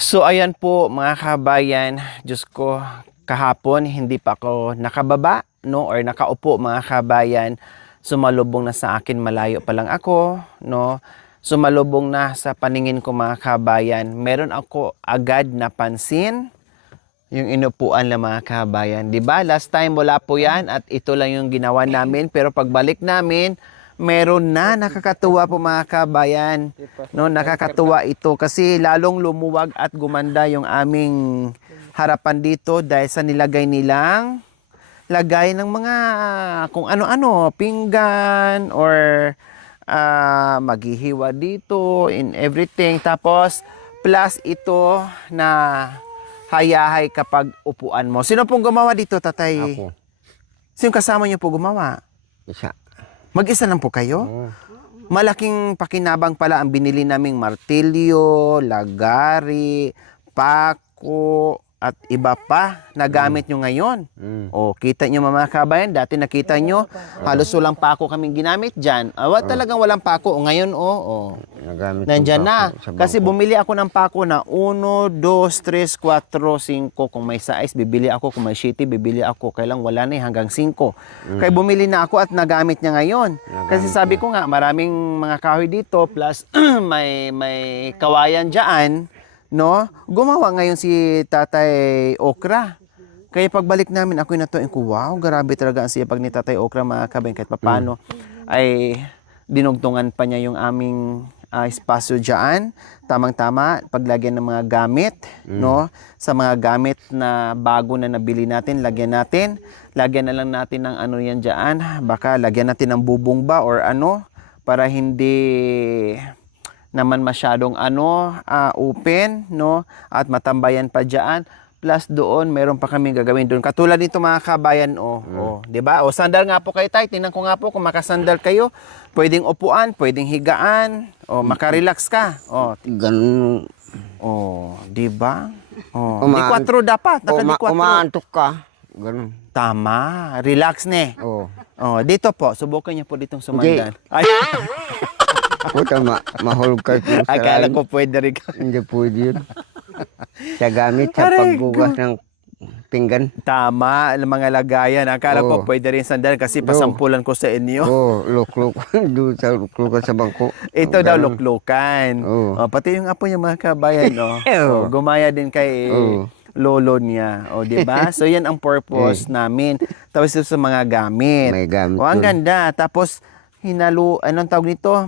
So ayan po mga kabayan, Diyos ko, kahapon hindi pa ako nakababa, no, or nakaupo mga kabayan. Sumalubong na sa akin, malayo pa lang ako, no. Sumalubong na sa paningin ko mga kabayan. Meron ako agad napansin yung inupuan ng mga kabayan. 'Di ba? Last time wala po 'yan at ito lang yung ginawa namin, pero pagbalik namin, meron na. Nakakatuwa po mga kabayan. No, nakakatuwa ito kasi lalong lumuwag at gumanda yung aming harapan dito dahil sa nilagay nilang lagay ng mga kung ano-ano, pinggan or maghihiwa dito in everything. Tapos plus ito na hayahay kapag upuan mo. Sino pong gumawa dito, tatay? Ako. Sino kasama niyo po gumawa? Isa. Mag-isa lang po kayo? Oo. Malaking pakinabang pala ang binili naming martilyo, lagari, pako, at iba pa na gamit nyo ngayon. O, kita nyo mga kabayan, dati nakita nyo, halos walang pako kaming ginamit dyan. Talagang walang pako. O, ngayon, Nagamit nandyan yung na. pako sa Kasi bangko. bumili ako ng pako na 1, 2, 3, 4, 5. Kung may 6, bibili ako. Kung may 7, bibili ako. Kailang wala na hanggang 5. Kaya bumili na ako at nagamit niya ngayon. Kasi sabi ko nga, maraming mga kahoy dito plus may kawayan dyan. No? Gumawa ngayon si Tatay Okra. Kaya pagbalik namin, ako natutuin ko, wow, grabe talaga ang sipag ni Tatay Okra mga kabayan. Kahit paano ay dinugtungan pa niya yung aming espasyo dyan. Tamang-tama, paglagyan ng mga gamit, no? Sa mga gamit na bago na nabili natin, lagyan natin. Lagyan na lang natin ng ano yan dyan. Baka lagyan natin ng bubong ba or ano, para hindi naman masyadong open, no? At matambayan pa dyan. Plus doon, meron pa kaming gagawin doon. Katulad nito mga kabayan, 'di ba? O sandal nga po kayo, tay. Tingnan ko nga po kung makasandal kayo. Pwedeng upuan, pwedeng higaan, o makarelax ka. Ganun. 'Di ba? Di Umaan- 4 dapat, naka di 4. Umaantok ka. Ganun. Tama, relax ne. Oo. Dito po, subukan niyo po ditong sumandal. Ay, Puta, mahulog ka po sa akala lalim. ko pwede rin. Hindi pwede yun. Sa gamit, sa Aray paggugas ng pinggan. Tama, mga lagayan. Akala ko Oo. pwede rin sandal kasi pasampulan ko sa inyo. Oo, lukluk. Doon sa lukluk sa bangko. Ito daw Ganun. luklukan. Oo. Pati yung apo niya mga kabayan, no. Oo. Gumaya din kay Oo. lolo niya. Di ba? So yan ang purpose namin. Tapos ito sa mga gamit. May gamit Ang dun. ganda. Tapos anong tawag nito?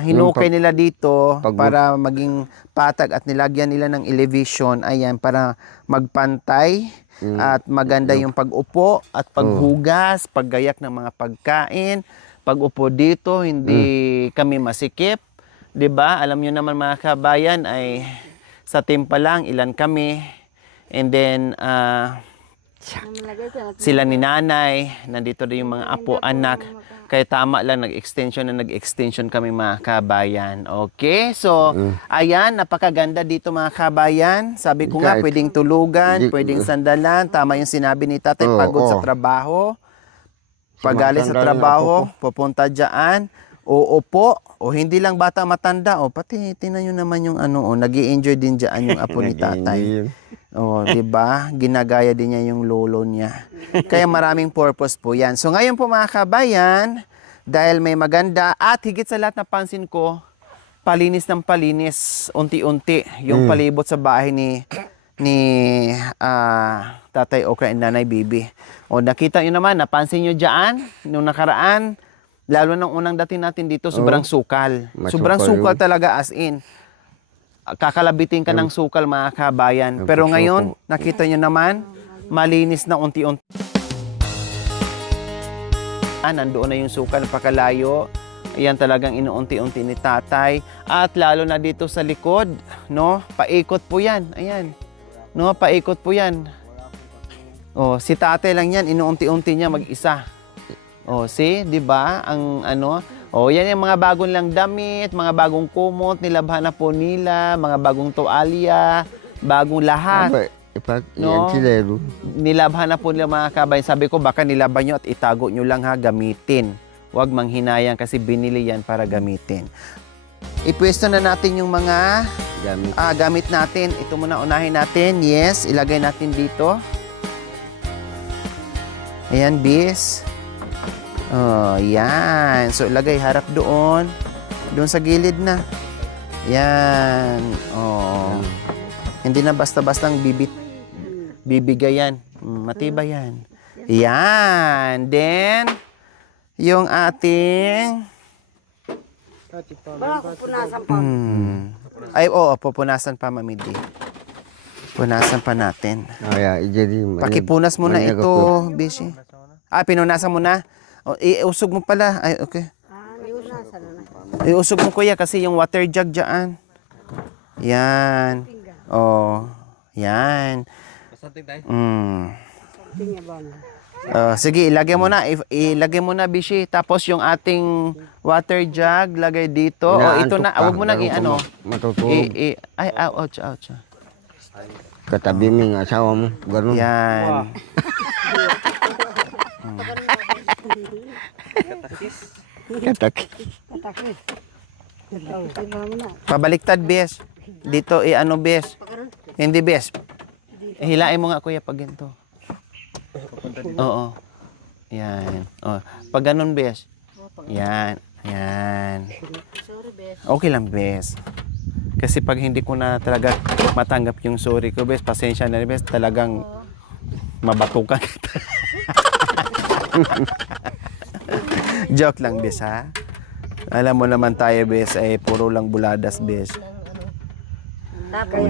Hinukay nila dito para maging patag at nilagyan nila ng elevation. Ayan, para magpantay at maganda yung pag-upo at paghugas, paggayak ng mga pagkain. Pag-upo dito, hindi kami masikip. 'Di ba? Alam niyo naman mga kabayan ay sa team pa lang ilan kami. And then sila ni nanay, nandito din yung mga apo, anak. Kaya tama lang, nag-extension kami mga kabayan. Okay, so ayan, napakaganda dito mga kabayan. Sabi ko nga, Kahit- pwedeng tulugan, Di- pwedeng sandalan. Tama yung sinabi ni tatay, Oo, pagod sa oo. trabaho. Pagaling sa Sumasandalan trabaho, ako pupunta dyan, uupo, o hindi lang bata matanda, pati tingnan nyo naman yung nag-i-enjoy din dyan yung apo ni tatay. Di ba? Ginagaya din niya yung lolo niya. Kaya maraming purpose po yan. So ngayon po mga kabayan, dahil may maganda at higit sa lahat napansin ko, palinis ng palinis, unti-unti, yung palibot sa bahay ni Tatay Okra and Nanay Bibi. Nakita nyo naman, napansin nyo dyan, nung nakaraan, lalo nang unang dating natin dito, sobrang sukal. Sobrang Masukal sukal talaga as in. Kakalabitin ka ng sukal mga kabayan. Pero ngayon, nakita nyo naman, malinis na unti-unti. Nandoon na yung sukal, napakalayo. Ayan talagang inuunti-unti ni tatay. At lalo na dito sa likod, no? Paikot po yan. Ayan. No, paikot po yan. Si tatay lang yan, inuunti-unti niya mag-isa. See, 'di ba? Ang yan yung mga bagong lang damit, mga bagong kumot, nilabhan na po nila, mga bagong toalya, bagong lahat. Yan sila yun. Nilabhan na po nila mga kabayan. Sabi ko, baka nilaban nyo at itago nyo lang gamitin. Huwag manghinayang kasi binili yan para gamitin. Ipwesto na natin yung mga Gamit. Gamit natin. Ito muna unahin natin. Yes, ilagay natin dito. Ayan, bis. Oh, yan. So, ilagay harap doon. Doon sa gilid na. Yan. Oh. Hindi na basta-bastang bibigay yan. Matibay yan. Yan. Then, yung ating... Ay, oo, pupunasan pa, Mamidi. Punasan pa natin. Jadi. Pakipunas mo na ito, Bishi. Pinunasan mo na? Iusog mo pala. Ay, okay. Iusog mo, kuya, kasi yung water jug dyan. Yan. Oh, yan. Sige, ilagay mo na. Ilagay mo na, Bishi. Tapos yung ating water jug, lagay dito. Ito na. Huwag mo na i-ano. Matutulog. Ay, ouch, ouch. Katabi mo yung asawa mo. Ganun. Yan. Katakis. Pabaliktad, Bes. Dito, ano, Bes? Hindi, Bes. Hilain mo nga, kuya, pag ganito. Oo. Yan. Oh. Pag ganun, Bes. Yan. Yan. Okay lang, Bes. Kasi pag hindi ko na talaga matanggap yung sorry ko, Bes, pasensya na, Bes. Talagang mabatukan kita. Joke lang, Bes, ha? Alam mo naman tayo, Bes, ay puro lang buladas, Bes.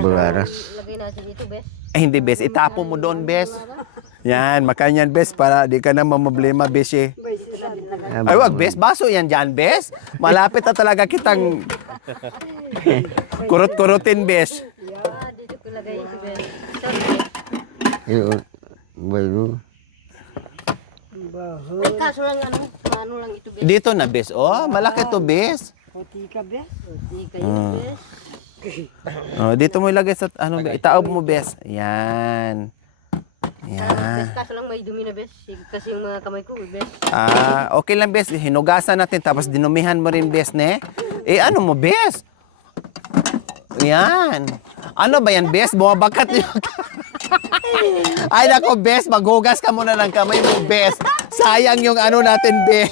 Buladas. Lagay natin ito, Bes. Hindi, Bes. Itapo mo doon, Bes. Yan, makanyan, Bes, para di ka na mamablema, Bes, eh. Ay, wag, Bes. Baso yan dyan, Bes. Malapit na talaga kitang kurot-kurutin, Bes. Dito ko lagay ito, Bes. Yun. Bayo. Ay, kaso lang ano lang ito, Bes. Dito na, Bes. Oh, malaki to, Bes. Puti ka, Bes. Oh, dito mo ilagay sa, itaob mo, Bes. Yan. Yan. Bes, kaso lang may dumi na, Bes. Kasi yung mga kamay ko, Bes. Okay lang, Bes. Hinugasan natin, tapos dinumihan mo rin, Bes, ne? Ano mo, Bes? Yan. Ano ba yan, Bes? Bumabakat yung... Ay, nako, Bes. Maghugas ka muna ng kamay mo, Bes. Sayang yung ano natin, Bes.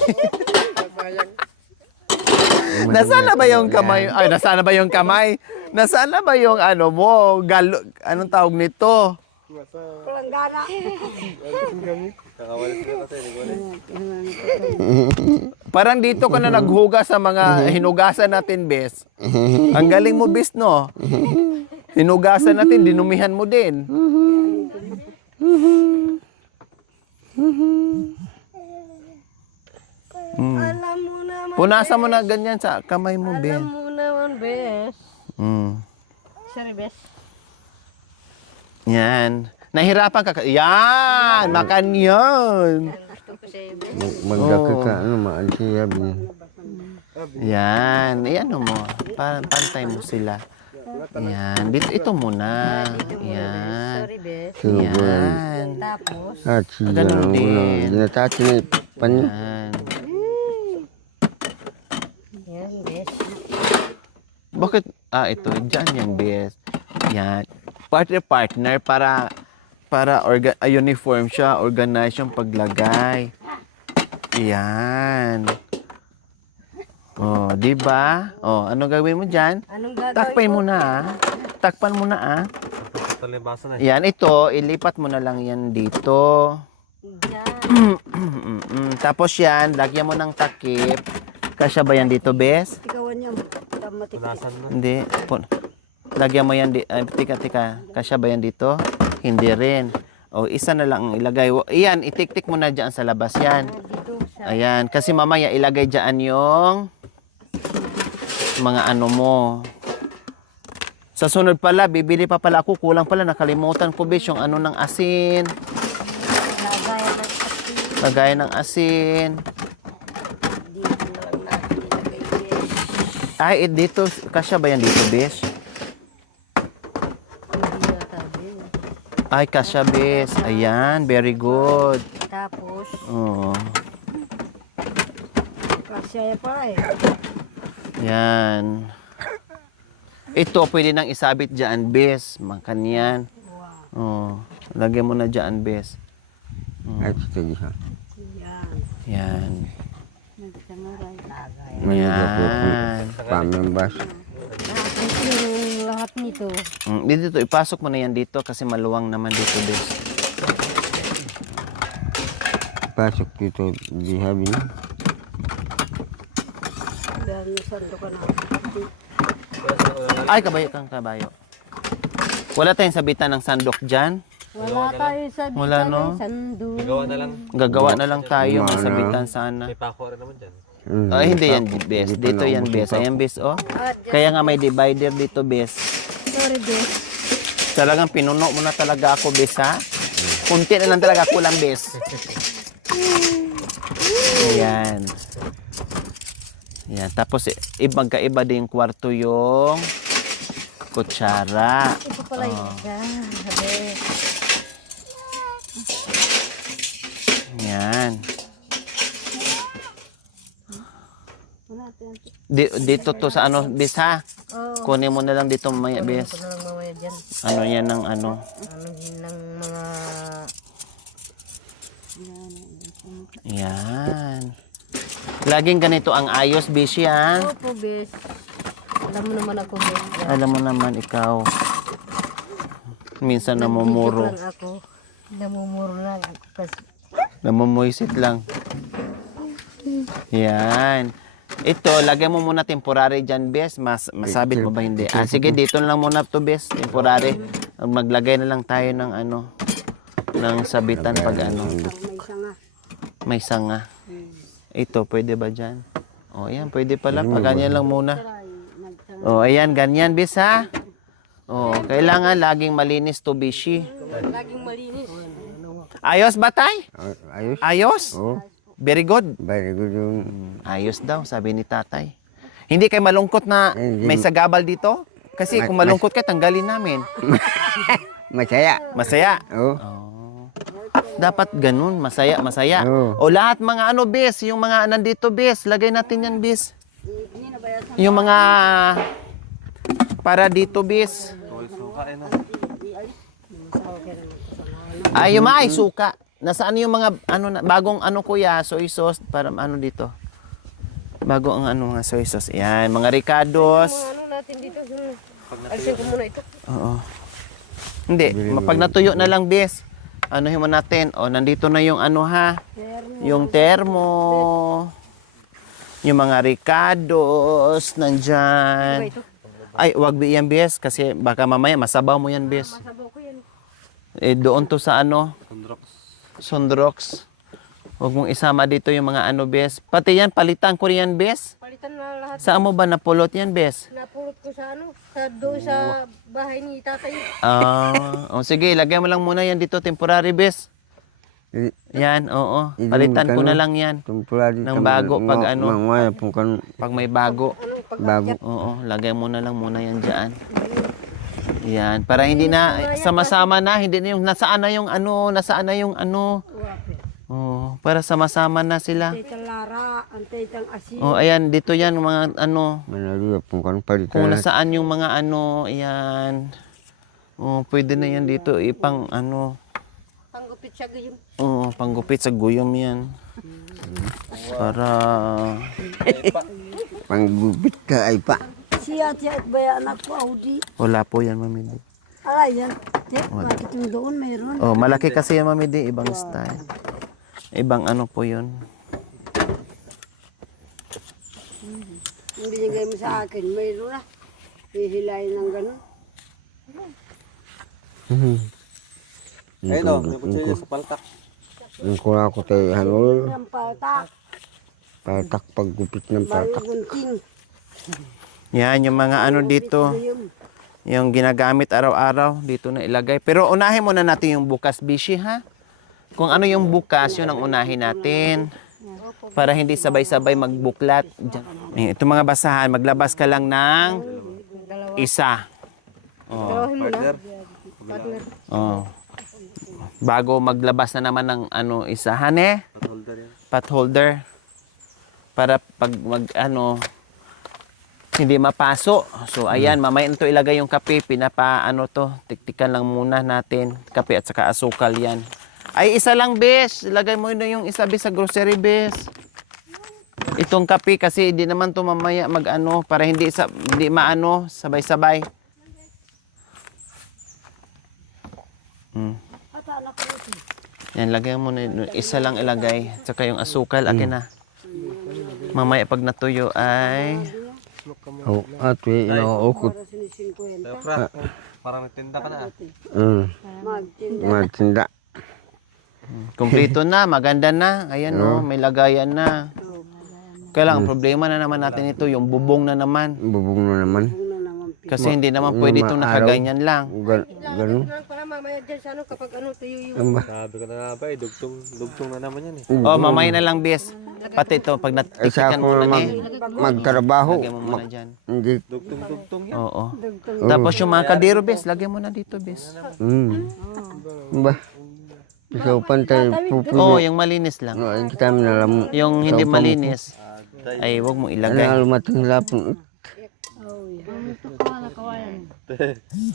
Nasaan na ba yung kamay? Ay, nasaan na ba yung kamay? Nasaan na ba yung ano mo? Anong tawag nito? Palanggana. Parang dito ka na naghugas sa mga hinugasan natin, Bes. Ang galing mo, Bes, no? Hinugasan natin, dinumihan mo din. Alam mo naman, Punasan mo na ganyan sa kamay mo, Bes. alam mo naman, Bes. Sorry, Bes. Yan. Nahirapan ka. Yan! Makan yun! Gusto ko sa'yo, Bes. Magdaka ka. Maalsiyab niya. Yan. Ano mo. Pantay mo sila. Yan. Dito, ito muna. Yan. Sorry, Bes. Yan. Tapos, At siya. Ganun din. Dinatati na panyo. Yan. yan, Bes. Bakit? Ito. Diyan yan, Bes. Yan. Partner para uniform siya, organize yung paglagay. Yan. Oh, di ba? Oh, ano gagawin mo diyan? Anong gagawin Takpan mo na, ah. Takpan mo na, ah. Yan, ito, ilipat mo na lang yan dito. Yan. Tapos yan, lagyan mo ng takip. Kasya ba yan dito, Bes? Tikawan niyo. Tamatik. Hindi. Lagyan mo yan tika. Kasya ba yan dito? Hindi rin. O, isa na lang ang ilagay. Iyan, itik-tik mo na dyan sa labas yan. Dito sa... Ayan, kasi mamaya ilagay dyan yung mga ano mo. Sa sunod pala, bibili pa pala ako. Kulang pala, nakalimutan ko, Bes, yung ano ng asin. Lagay ng asin. Lagay ng asin. Dito na lang natin ilagay, Bes. Ay, dito, kasya ba yan dito, Bes? Hindi yata, Bes. Ay, kasya, Bes. Ayan, very good. Tapos, Oo. kasya pa eh. Yan. Ito, pwede nang isabit dyan, bes. Makanyan. Oh, lagyan mo na dyan, bes. Ay, ito diha. Yan. Yan. Nagsangaray. Yan. Pamembas. Yung lahat nito. Dito, ipasok mo na yan dito kasi maluwang naman dito, bes. Pasok dito diha bin. Yan, sando ka na. Ay, kabayo kang kabayo. Wala tayong sabitan ng sandok dyan. Wala tayo sa Wala, no? sando. Gagawa na lang tayo. May sabitan sana. Ay, hindi yan, bes. Dito yan, bes. Ayan, bes, oh. Kaya nga may divider dito, bes. Sorry, bes. Talagang pinuno mo na talaga ako, bes, ha? Kunti na lang talaga kulang, bes. Ayan. Ayan. Tapos, magkaiba din kwarto yung kutsara. Ito pala yun. Bes. Ayan. Dito to sa ano, bes, ha? Oh. Kunin mo na lang dito mamaya, bes. Ito na lang mamaya dyan. Ano yan ng ano? Ano din ng mga... Yan. Laging ganito ang ayos, Bishi, ha? Opo, bes. Alam mo naman ako, bes. Alam mo naman ikaw. Minsan namumuro. Nag-isip lang ako. Namumuro lang ako kasi... Namumuisit lang. Yan. Ito, lagay mo muna temporary dyan, Bes. Masabit mo ba hindi? Ah, sige, dito lang muna to, Bes. Temporary. Maglagay na lang tayo ng ano, ng sabitan pag ano. May sanga. May sanga. Ito, pwede ba dyan? O, ayan, pwede pala. Pag ganyan lang muna. O, ayan, ganyan, Bes, ha? O, kailangan laging malinis to, Bishi. Laging malinis. Ayos ba, tay? Ayos. Ayos? Oh, Very good. very good yung Ayos daw, sabi ni tatay. Hindi kayo malungkot na Hindi. may sagabal dito? Kasi kung malungkot ka, tanggalin namin. masaya. Masaya. Oh, Dapat ganun, masaya, masaya. Oo. O lahat mga ano, bes, yung mga nandito, bes, lagay natin yan, bes. Yung mga para dito, bes. Ay, yung mga ay, suka. Nasaan yung mga ano bagong ano kuya, soy sauce para ano dito? Bago ang ano nga soy sauce. Yan, mga ricados. Ano natin dito? Alisin ko muna ito. Oo. Hindi, pag natuyo na lang, bes. Ano mo natin? O, nandito na yung ano ha. Yung termo. Yung mga ricados nandyan. Ito. Ay, wag yan, bes. Kasi baka mamaya masabaw mo yan, bes. Sabaw ko yan. Doon to sa ano? Sundrox. Huwag mong isama dito yung mga ano, bes. Pati yan, palitan ko riyan, bes. Palitan na lahat. Saan mo ba napulot yan, bes? Napulot ko sa ano? Doon sa bahay ni tatay. Sige, lagay mo lang muna yan dito, temporary, bes. Yan, oo. Palitan ko na lang yan. temporary. Nang bago pag ano. Mangwaya po kan Pag may bago. bago. Oo, lagay mo na lang muna yan dyan. Yan, para hindi na sama-sama na, hindi na yung nasaan na yung ano. Oh, para sama-sama na sila. Tita Lara, ang titang asin. Oh, ayan, dito yan mga ano. Manalo po kan Kung palitan. nasaan yung mga ano, ayan. Oh, pwede na yan dito ipang ano. Panggupit siya gayon. Oh, panggupit sa guyom yan. Para Panggubit ka ay pa. Si ate at baya anak ko, Audi. wala po yan, Mami Di. Ay, yan. Tek, bakit yung doon mayroon? Oh, malaki kasi yan, Mami Di, ibang style. Ibang ano po yun. Yung binigay mo sa akin, mayroon na. Hihilayin ng gano'n. Ayun o, naputsa sa paltak. Yung kula ko tayo hanol. Ang patak, Paltak paggupit ng paltak. gunting. Yan, yung mga ano dito. Yung ginagamit araw-araw, dito na ilagay. Pero unahin muna natin yung bukas, Bishi, ha? Kung ano yung bukas, yun ang unahin natin. Para hindi sabay-sabay magbuklat. Ito mga basahan, maglabas ka lang ng isa. Tawahin mo na. Partner. Oh. Bago maglabas na naman ng ano, isa. Hane? Pot holder. Para pag mag ano, hindi mapaso. So ayan, mamaya nito ilagay yung kape, tiktikan lang muna natin. Kape at saka asukal yan. Ay, isa lang, bes. Ilagay mo na yung isa, bes, sa grocery, bes. Itong kape kasi hindi naman to mamaya para hindi maano, sabay-sabay. Yan, lagay mo na, isa lang ilagay. Tsaka yung asukal, akin na. Mamaya pag natuyo ay... Oh, at we inaukot. Parang nagtinda ka na. Magtinda. Kumpleto na, maganda na. Ayan may lagayan na. Kaya lang, problema na naman natin ito, yung bubong na naman. Bubong na naman. Kasi hindi naman pwede itong nakaganyan lang. Ganun. Para mamaya dyan sa kapag tuyo yung... Sabi ko na nga ba, dugtong na naman yan eh. Oh, mamaya na lang, bes. Pati ito, pag Isa natiktikan ako mo na naman magtrabaho. lagay mo muna dyan. Hindi. Dugtong yan. Oo. Tapos yung mga kaldero, bes, lagay mo na dito, bes. Ba? Ikaw pantay pupuno. Oo, yung malinis lang. No, ang kita minalam. Yung hindi malinis, ay wag mo Ano ilagay. alumatang lapon.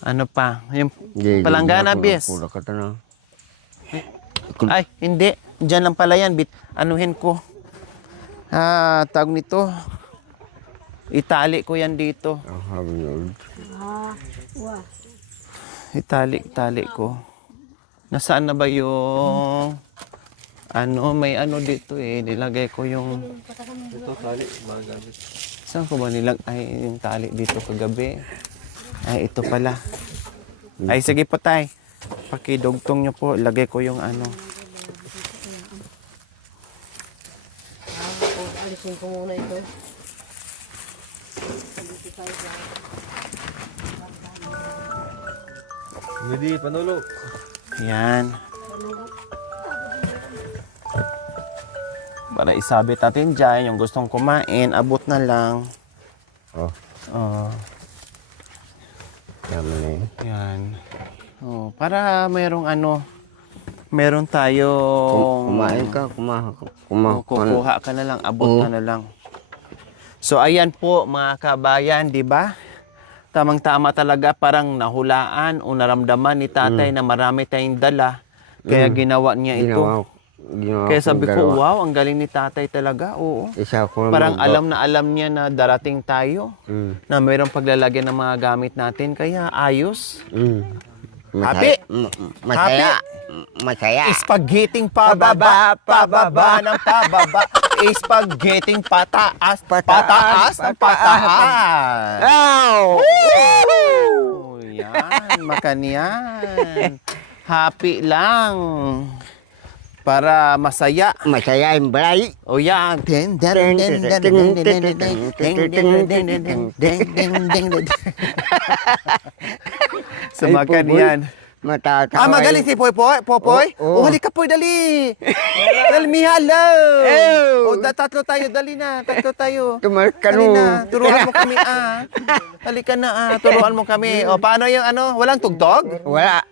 Ano pa? Yung palanggana, bes. Pula ka na. Ay, hindi. Diyan lang pala yan. Anuhin ko. Tawag nito. Itali ko yan dito. Itali ko. Nasaan na ba yung... may dito eh. Nilagay ko yung... Ito, tali, magamit. Saan ko ba yung tali dito kagabi? Ay, ito pala. Ay, sige po tay. Pakidugtong nyo po. Lagay ko yung Alisin ko muna ito. Hindi, panulo. Yan. Para isabit natin dyan, yung gustong kumain, abot na lang. Oh, tama na yun. Yan. Para meron tayong... Kumain ka, Kukuha ka na lang, abot ka na lang. So ayan po mga kabayan, di ba? Tamang-tama talaga, parang nahulaan o naramdaman ni tatay na marami tayong dala. Kaya ginawa niya ito. Ginawa Kaya ko sabi ko, dalawa. wow, ang galing ni tatay talaga. Oo. Isa ko Parang alam na alam niya na darating tayo. Mm. Na mayroong paglalagyan ng mga gamit natin. Kaya ayos. Happy. Masaya. Masaya. Spaghetting pababa, pababa ng pababa. Spaghetting pataas, pataas ng pataas. Oh! Oh, yan, makanyan. Happy lang. Para masaya. Masaya yung balay. O yan. Sa makanyan. Matatawa. Magaling si Poy. Popoy? Oo. Huli ka, Poy, dali. Tell me hello. Tatlo tayo, dali na. Tatlo tayo. Tumal ka Dali no. na. Turuan mo kami, Halika na, turuan mo kami. O, paano yung walang tugtog? Wala.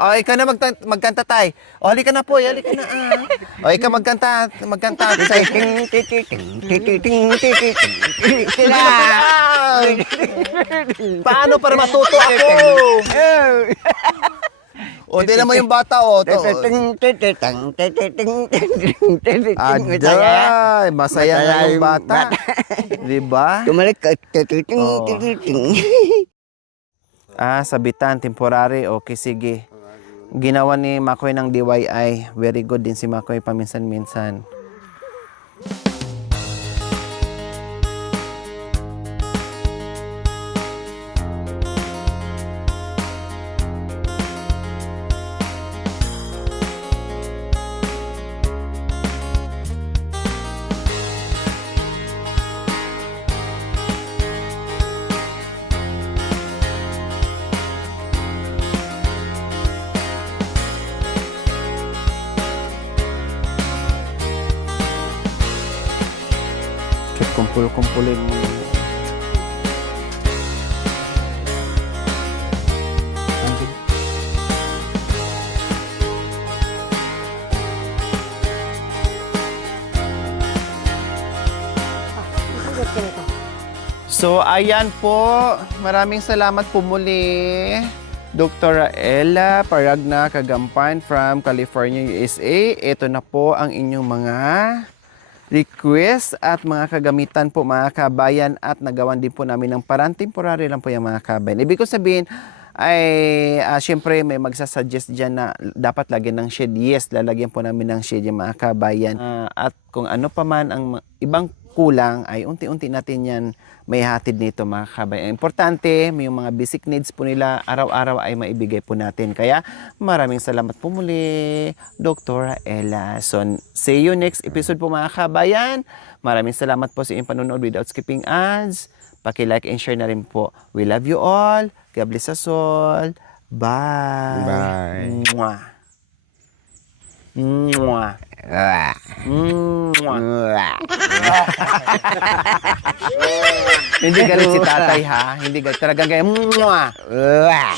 O, ikaw na magkanta tay. O, halika na, Poy, halika na, O, ikaw magkanta. Tay. Sila. Paano para matuto ako? O, di naman yung bata, Aday, masaya na yung bata. Diba? Tumalik ka. Sabitan, temporary. Okay, sige. Ginawa ni Makoy ng DIY. Very good din si Makoy paminsan-minsan. Kumpul-kumpulin mo. So, ayan po. Maraming salamat po muli. Dr. Ella Paragna Kagampan from California, USA. Ito na po ang inyong mga request at mga kagamitan po mga kabayan at nagawan din po namin ng parang temporary lang po yung mga kabayan. Ibig ko sabihin ay syempre may magsasuggest dyan na dapat lagyan ng shade. Yes, lalagyan po namin ng shade yung mga kabayan. At kung ano pa man ang ibang kulang ay unti-unti natin yan may hatid nito mga kabayan. Ang importante, may mga basic needs po nila araw-araw ay maibigay po natin. Kaya maraming salamat po muli, Dr. Ella. So, see you next episode po mga kabayan. Maraming salamat po sa inyong panonood without skipping ads. Paki-like and share na rin po. We love you all. God bless us all. Bye. Bye. Mwah. Mwah. Wah. Mwah. Wah. Hindi galit si tatay ha. Hindi galit. Talagang gaya. Mwah. Wah.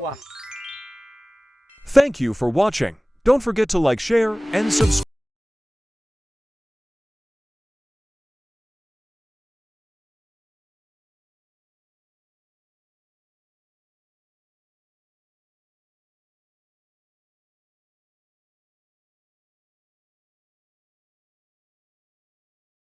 Wah. Thank you for watching. Don't forget to like, share, and subscribe.